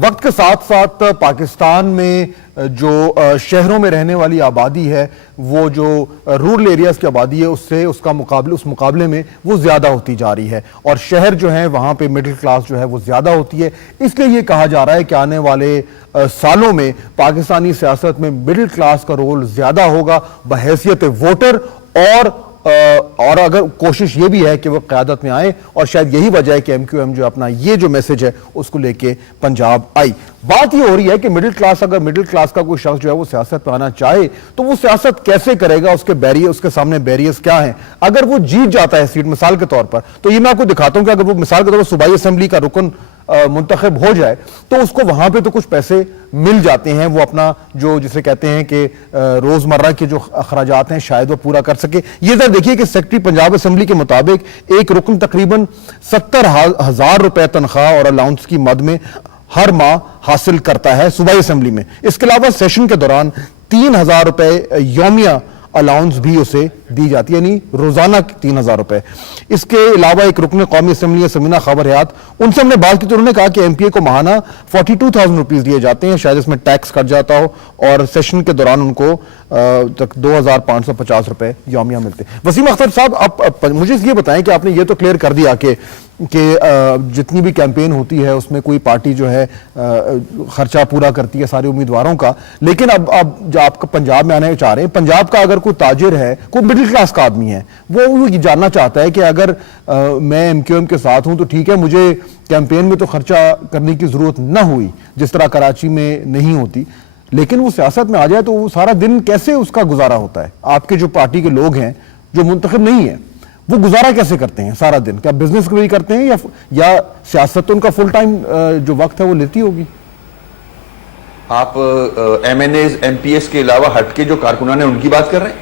वक्त के साथ साथ पाकिस्तान में जो शहरों में रहने वाली आबादी है, वो जो रूरल एरियाज की आबादी है, उससे उस मुकाबले में वो ज़्यादा होती जा रही है और शहर जो है वहाँ पे मिडिल क्लास जो है वो ज़्यादा होती है। इसलिए ये कहा जा रहा है कि आने वाले सालों में पाकिस्तानी सियासत में मिडिल क्लास का रोल ज़्यादा होगा बहैसियत वोटर और अगर कोशिश ये भी है कि वो क़यादत में आए और शायद यही वजह है कि MQM जो अपना ये जो मैसेज है उसको लेके पंजाब आई। बात ये हो रही है कि अगर मिडिल क्लास का कोई शख्स जो है वो सियासत में आना चाहे तो वो सियासत कैसे करेगा, उसके सामने बैरियर्स क्या हैं। अगर वो जीत जाता है सीट मिसाल के तौर पर, तो ये मैं आपको दिखाता हूं कि अगर वो मिसाल के तौर पर सूबाई असेंबली का रुकन मुंतखब हो जाए तो उसको वहां पे तो कुछ पैसे मिल जाते हैं, वो अपना जो जिसे कहते हैं कि रोजमर्रा के जो अखराजात हैं शायद वो पूरा कर सके। ये जरा देखिए कि सेक्रेटरी पंजाब असेंबली के मुताबिक एक रुकन तकरीबन 70,000 रुपए तनख्वाह और अलाउंस की मद में हर माह हासिल करता है सूबाई असेंबली में। इसके अलावा सेशन के दौरान 3,000 रुपए यौमिया अलाउंस भी उसे दी जाती है, यानी रोजाना 3,000 रुपए। इसके अलावा एक रुकन कौमी असेंबली समीना खबर हयात, उनसे हमने बात की तो उन्होंने कहा कि MPA को माहाना 42,000 रुपीज दिए जाते हैं, शायद इसमें टैक्स कट जाता हो, और सेशन के दौरान उनको तक 2,550 रुपए यौमिया मिलते हैं। वसीम अख्तर साहब, आप मुझे ये बताएं कि आपने ये तो क्लियर कर दिया कि जितनी भी कैंपेन होती है उसमें कोई पार्टी जो है खर्चा पूरा करती है सारे उम्मीदवारों का, लेकिन अब जो आप पंजाब में आने चाह रहे हैं, पंजाब का अगर कोई ताजिर है, कोई मिडिल क्लास का आदमी है, वो ये जानना चाहता है कि अगर मैं MQM के साथ हूं तो ठीक है, मुझे कैंपेन में तो खर्चा करने की जरूरत ना हुई जिस तरह कराची में नहीं होती, लेकिन वो सियासत में आ जाए तो वो सारा दिन कैसे उसका गुजारा होता है। आपके जो पार्टी के लोग हैं जो मुंतखब नहीं है वो गुजारा कैसे करते हैं सारा दिन? क्या बिजनेस भी करते हैं या सियासत तो उनका फुल टाइम जो वक्त है वो लेती होगी? आप MNAs MPS के अलावा हटके जो कारकुनान है उनकी बात कर रहे हैं?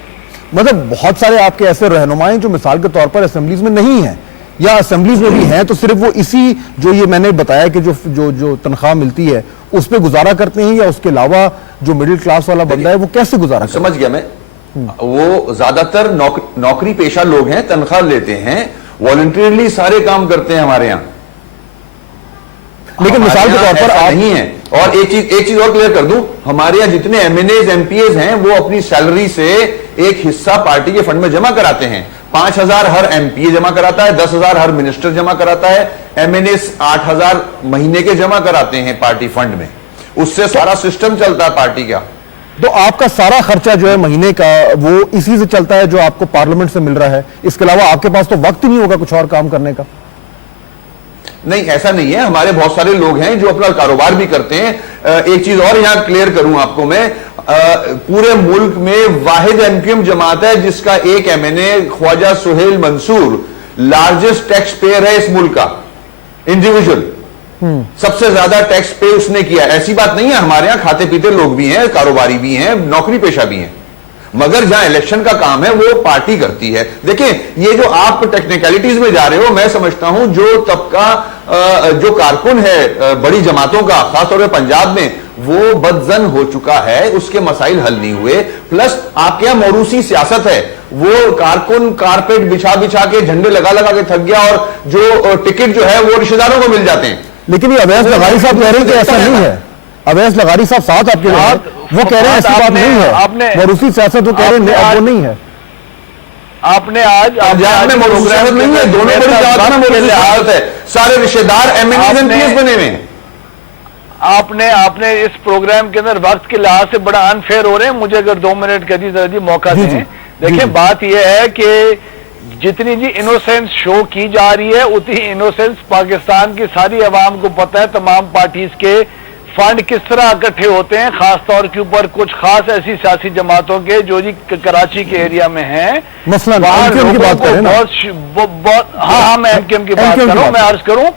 मतलब बहुत सारे आपके ऐसे रहनुमाएं जो मिसाल के तौर पर असेंबलीज में नहीं है या असेंबलीज में भी हैं तो सिर्फ वो इसी जो ये मैंने बताया कि जो तनख्वाह मिलती है उस पर गुजारा करते हैं, या उसके अलावा जो मिडिल क्लास वाला बंदा है वो कैसे गुजारा करता है? समझ गया मैं। वो ज्यादातर नौकरी पेशा लोग हैं, तनख्वाह लेते हैं, वॉलंटियरली सारे काम करते हैं हमारे यहां। लेकिन मिसाल के तौर पर आप नहीं है। और एक चीज और क्लियर कर दूं, हमारे यहां जितने MNAs MPAs हैं वो अपनी सैलरी से एक हिस्सा पार्टी के फंड में जमा कराते हैं। 5,000 हर MPA जमा कराता है, 10,000 हर मिनिस्टर जमा कराता है, MNAs 8,000 महीने के जमा कराते हैं पार्टी फंड में। उससे सारा सिस्टम चलता है पार्टी का। तो आपका सारा खर्चा जो है महीने का वो इसी से चलता है जो आपको पार्लियामेंट से मिल रहा है, इसके अलावा आपके पास तो वक्त ही नहीं होगा कुछ और काम करने का? नहीं, ऐसा नहीं है। हमारे बहुत सारे लोग हैं जो अपना कारोबार भी करते हैं। एक चीज और यहां क्लियर करूं आपको मैं, पूरे मुल्क में वाहिद MQM जमात है जिसका एक MNA Khwaja Suhail Mansoor largest tax payer है इस मुल्क का, इंडिविजुअल। सबसे ज्यादा टैक्स पे उसने किया। ऐसी बात नहीं है, हमारे यहां खाते पीते लोग भी हैं, कारोबारी भी हैं, नौकरी पेशा भी हैं, मगर जहां इलेक्शन का काम है वो पार्टी करती है। देखिए, ये जो आप टेक्निकलिटीज में जा रहे हो, मैं समझता हूं जो तबका जो कारकुन है बड़ी जमातों का, खासतौर पर पंजाब में, वो बदजन हो चुका है, उसके मसाइल हल नहीं हुए। प्लस आपके यहां मौरूसी सियासत है, वो कारकुन कारपेट बिछा बिछा के झंडे लगा लगा के थक गया और जो टिकट जो है वो रिश्तेदारों को मिल जाते हैं। लेकिन ये अवैस लगारी साहब कह रहे हैं कि ऐसा नहीं है। अवैस लगारी साहब साथ आपके वो कह रहे हैं ऐसी बात नहीं है, मौरूसी सियासत वो कह रहे हैं वो नहीं है। आपने आज पंजाब में मौरूसी सियासत नहीं है, दोनों बड़ी जमात में मौरूसी सियासत है, सारे रिश्तेदार MNAs MPAs बने हुए हैं। आपने इस प्रोग्राम के अंदर वक्त के लिहाज से बड़ा अनफेयर हो रहे हैं। मुझे अगर 2 मिनट का जी मौका दें। देखिए, बात यह है कि जितनी जी इनोसेंस शो की जा रही है उतनी इनोसेंस पाकिस्तान की सारी अवाम को पता है। तमाम पार्टीज के फंड किस तरह इकट्ठे होते हैं, खास तौर के ऊपर कुछ खास ऐसी सियासी जमातों के जो जी कराची के एरिया में हैं। मसलन MQM की बात करें ना? हाँ, मैं MQM की बात कर रहा हूं, मैं अर्ज करूं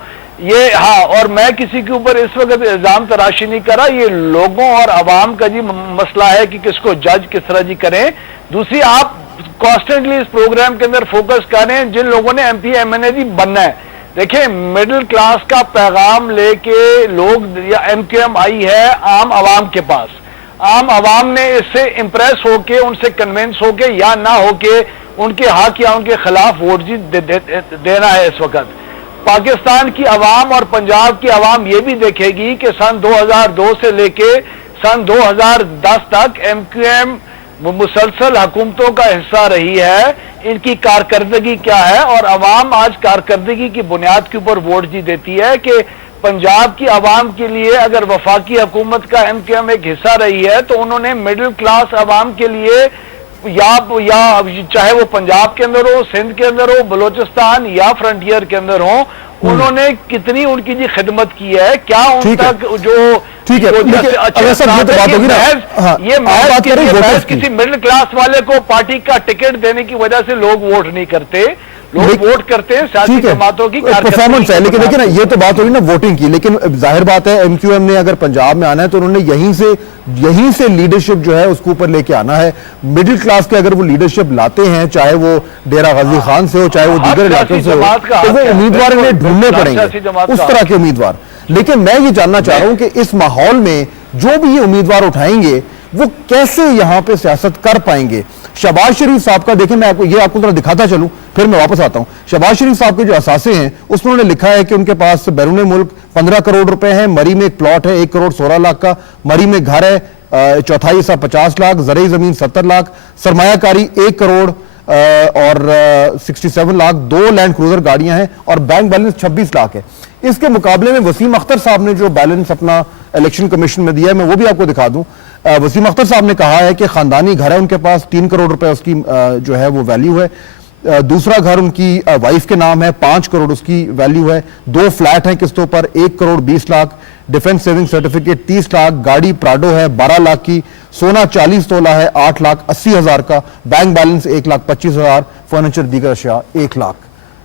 ये। हाँ, और मैं किसी के ऊपर इस वक्त इल्जाम तराशी नहीं कर रहा, ये लोगों और अवाम का जी मसला है कि किसको जज किस तरह जी करें। दूसरी, आप कॉन्स्टेंटली इस प्रोग्राम के अंदर फोकस करें जिन लोगों ने MPA MNA जी बनना है। देखिए, मिडिल क्लास का पैगाम लेके लोग या MQM आई है आम आवाम के पास। आम आवाम ने इससे इंप्रेस होके, उनसे कन्विंस होके या ना होके उनके हक या उनके खिलाफ वोट जी देना है इस वक्त। पाकिस्तान की आवाम और पंजाब की आवाम ये भी देखेगी कि सन 2002 से लेके सन 2010 तक MQM मुसलसल हुकूमतों का हिस्सा रही है, इनकी कारकर्दगी क्या है, और अवाम आज कारकर्दगी की बुनियाद के ऊपर वोट जी देती है कि पंजाब की आवाम के लिए अगर वफाकी हुकूमत का MQM एक हिस्सा रही है तो उन्होंने मिडिल क्लास आवाम के लिए या चाहे वो पंजाब के अंदर हो, सिंध के अंदर हो, बलोचिस्तान या फ्रंटियर के अंदर हो, उन्होंने कितनी उनकी जी खिदमत की है, क्या उन तक जो ठीक है, ये महज किसी मिडिल क्लास वाले को पार्टी का टिकट देने की वजह से लोग वोट नहीं करते, लोग वोट करते हैं सियासी जमातों की परफॉर्मेंस है। लेकिन देखिए ना, ये तो बात होगी ना वोटिंग की, लेकिन जाहिर बात है MQM ने अगर पंजाब में आना है तो उन्होंने यहीं से लीडरशिप जो है उसके ऊपर लेके आना है। मिडिल क्लास के अगर वो लीडरशिप लाते हैं, चाहे वो डेरा गाजी खान से हो, चाहे वो दीगर इलाकों से हो, तो वो उम्मीदवार इन्हें ढूंढने पड़ेंगे, उस तरह के उम्मीदवार। लेकिन मैं ये जानना चाह रहा हूं कि इस माहौल में जो भी ये उम्मीदवार उठाएंगे वो कैसे यहां पे सियासत कर पाएंगे। शहबाज शरीफ साहब का देखें, मैं आपको जरा दिखाता चलूं, फिर मैं वापस आता हूं। शहबाज शरीफ साहब के जो असासे हैं उसमें उन्होंने लिखा है कि उनके पास बैरून मुल्क 15 करोड़ रुपए हैं, मरी में एक प्लॉट है 1 करोड़ 16 लाख का, मरी में घर है 4/4 हिस्सा 50 लाख, ज़रई जमीन 70 लाख, सरमायाकारी 1 करोड़ और 67 लाख, 2 लैंड क्रूजर गाड़ियां हैं और बैंक बैलेंस 26 लाख है। इसके मुकाबले में वसीम अख्तर साहब ने जो बैलेंस अपना इलेक्शन कमीशन में दिया है, मैं वो भी आपको दिखा दूं। वसीम अख्तर साहब ने कहा है कि खानदानी घर है उनके पास, 3 करोड़ रुपए उसकी जो है वो वैल्यू है। दूसरा घर उनकी वाइफ के नाम है, 5 करोड़ उसकी वैल्यू है। 2 फ्लैट हैं किस्तों पर, 1 crore 20 lakh, defence saving certificate 30 lakh, गाड़ी प्राडो है 12 लाख की, सोना 40 तोला है 8 लाख 80 हजार का, बैंक बैलेंस 1 लाख 25 हजार, फर्नीचर दीगर अशिया 1 लाख।